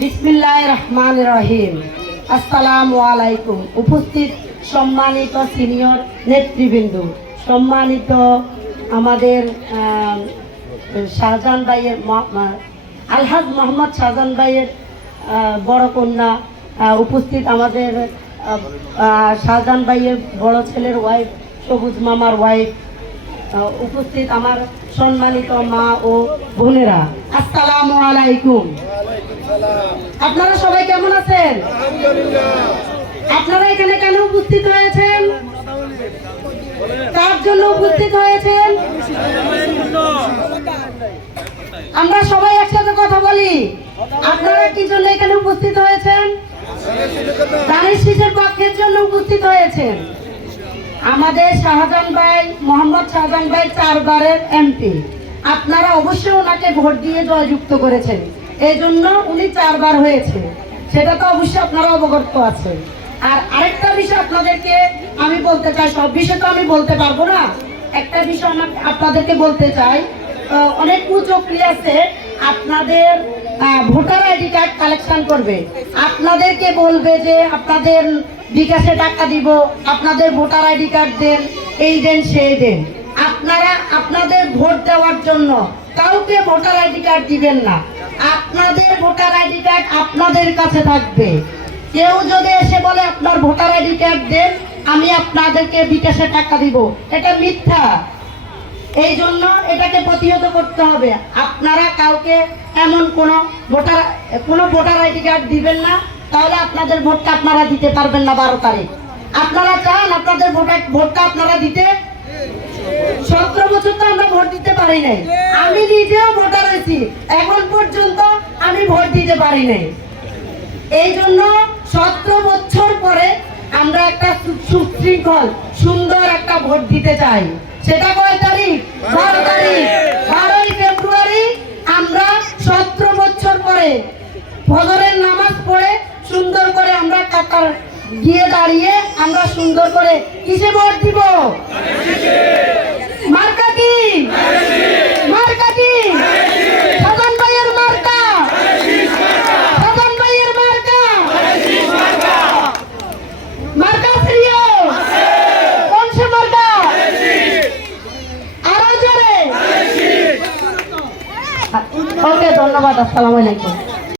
বিসমিল্লাহির রহমানির রহিম। আসসালামু আলাইকুম। উপস্থিত সম্মানিত সিনিয়র নেতৃবৃন্দ, সম্মানিত আমাদের শাহজাহান ভাইয়ের আলহাজ মোহাম্মদ শাহজাহান ভাইয়ের বড় কন্যা, উপস্থিত আমাদের শাহজাহান ভাইয়ের বড় ছেলের ওয়াইফ, সবুজ মামার ওয়াইফ, উপস্থিত আমার সম্মানিত মা ও বোনেরা, আসসালামু আলাইকুম। আপনারা সবাই কেমন আছেন? আপনারা এখানে কেন উপস্থিত হয়েছেন? কার জন্য উপস্থিত হয়েছেন? আমরা সবাই একসাথে কথা বলি। আপনারা কি জন্য এখানে উপস্থিত হয়েছেন? ধানের শীষের পক্ষের জন্য উপস্থিত হয়েছেন। আমাদের শাহজাহান ভাই, মোহাম্মদ শাহজাহান ভাই 4 বারের এমপি। আপনারা অবশ্যই ওনাকে ভোট দিয়ে জয়যুক্ত করেছেন, এই জন্য উনি 4 বার হয়েছে, সেটা তো অবশ্যই আপনারা অবগত আছেন। আর আরেকটা বিষয় আপনাদেরকে আমি বলতে চাই, সব বিষয় তো আমি বলতে পারবো না, একটা বিষয় আপনাদেরকে বলতে চাই। অনেক কুচক্রি আছে, আপনাদের ভোটার আইডি কার্ড কালেকশন করবে, আপনাদেরকে বলবে যে আপনাদের বিকাশে টাকা দিব, আপনাদের ভোটার আইডি কার্ড দেন, এই দেন সেই দেন। আপনারা আপনাদের ভোট দেওয়ার জন্য কাউকে ভোটার আইডি কার্ড দিবেন না। আপনাদের ভোটার আইডি কার্ড আপনাদের কাছে থাকবে। কেউ যদি এসে বলে আপনার ভোটার আইডি কার্ড দেন, আমি আপনাদেরকে বিকাশে টাকা দিব, এটা মিথ্যা। এই জন্য এটাকে প্রতিহত করতে হবে। আপনারা কাউকে এমন কোনো ভোটার আইডি কার্ড দিবেন না, তাহলে আপনাদের ভোটটা আপনারা দিতে পারবেন না 12 তারিখ। আপনারা চান আপনাদের ভোটটা আপনারা দিতে? 17 বছর তো আমরা ভোট দিতে পারি নাই। আমি নিজেও ভোটার হয়েছি, এখন পর্যন্ত আমি ভোট দিতে পারি নাই। এই জন্য 17 বছর পরে আমরা একটা সুশৃঙ্খল সুন্দর একটা ভোট দিতে চাই। সেটা কয় তারিখ? 12 তারিখ, 12ই ফেব্রুয়ারি। আমরা 17 বছর পরে ফজরের নামাজ পড়ে সুন্দর করে আমরা কাতার গিয়ে দাঁড়িয়ে আমরা সুন্দর করে কিসে ভোট দিব? মার্কা কি? মার্কা কি? শাহজাহান ভাইয়ের মার্কা, শাহজাহান ভাইয়ের মার্কা, মার্কা প্রিয় কোন সে মার্কা? আরো জোরে। ওকে, ধন্যবাদ। আসসালামু আলাইকুম।